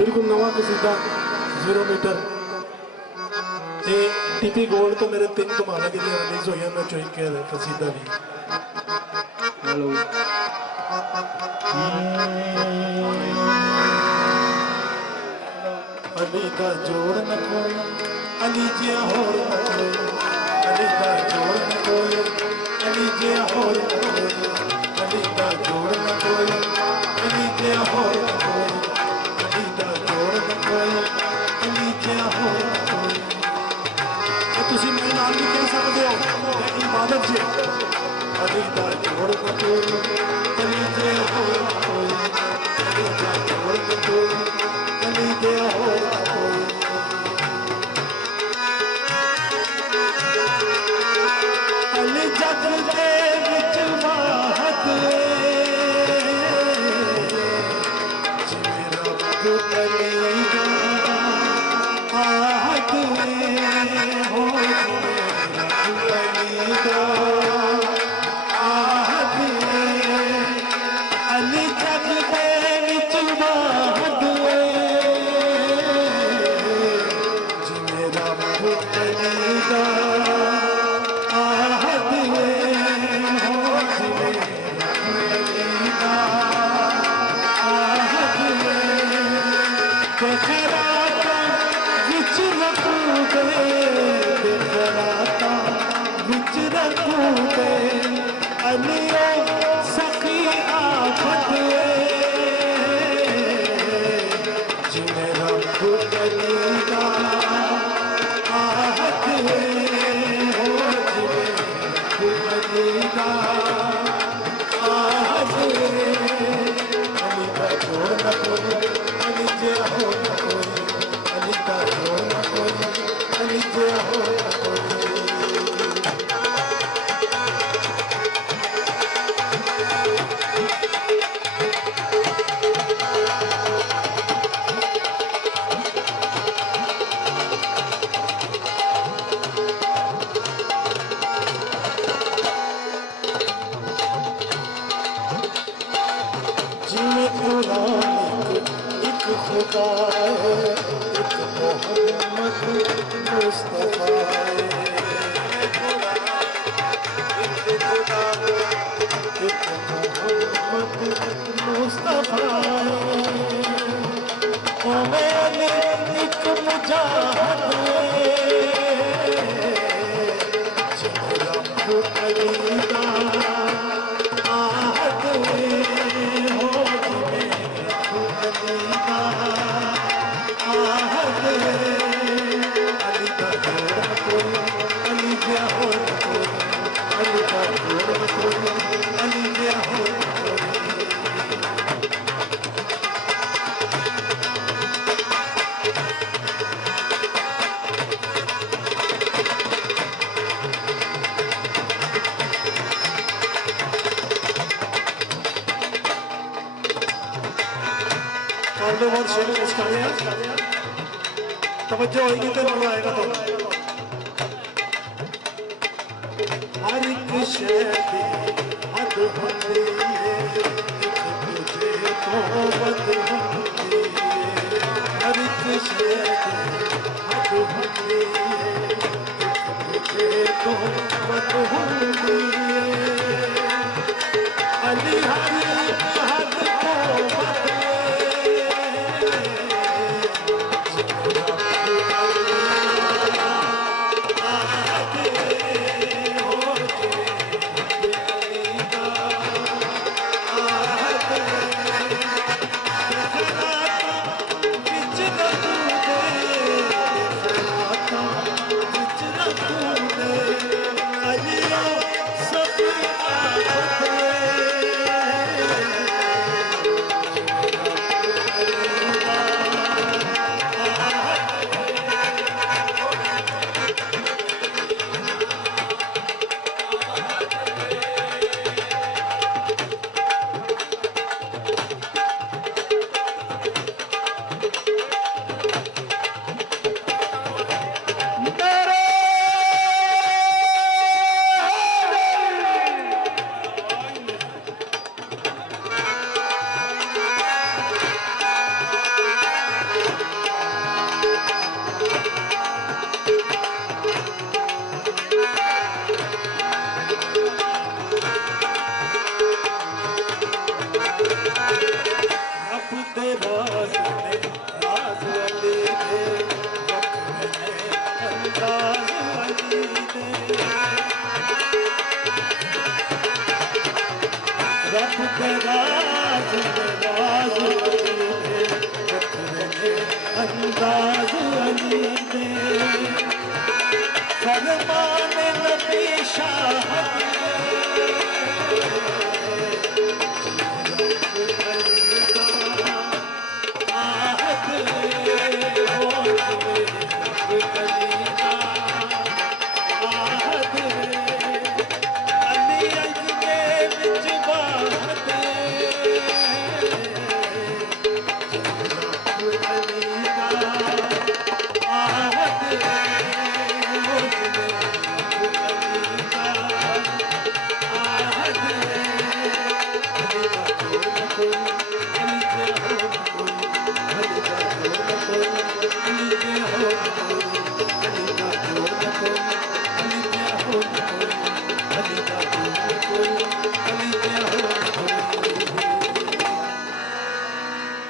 बिल्कुल नवा कसीदा 0 मीटर ते टीपी गोल्ड तो मेरे 3 धमाले जो रिलीज हुई मैं चो एक कसीदा भी अली का जोड़ न कोई अली जिया होर न कोई अली का जोड़ न कोई अली जिया होर न कोई अली का जोड़ न कोई अली जिया होर न कोई अली का जोड़ न कोई अली जिया होर न कोई तुसी मेरे नाल भी कह सकते हो इबादत जी अली का जोड़ न कोई अली जिया होर न कोई अली का जोड़ न कोई अली जिया होर न कोई अली जग दे विच वाहत जिवें रब अली दा आहत हो अली दा आहत अली जग दे विच वाहत जिवें रब अली दा तवज्जो होगी तो मजा आएगा तो हर एक शय दी हद होती है तुझे तो बद होती है हर एक शय दी हद होती है तुझे तो बद होती है अली हर एक हद को बद राज ने राज अली दे वखरे अंदाज अली दे रब दे राज अली दे वखरे अंदाज अली दे फरमान नबी शाह Oh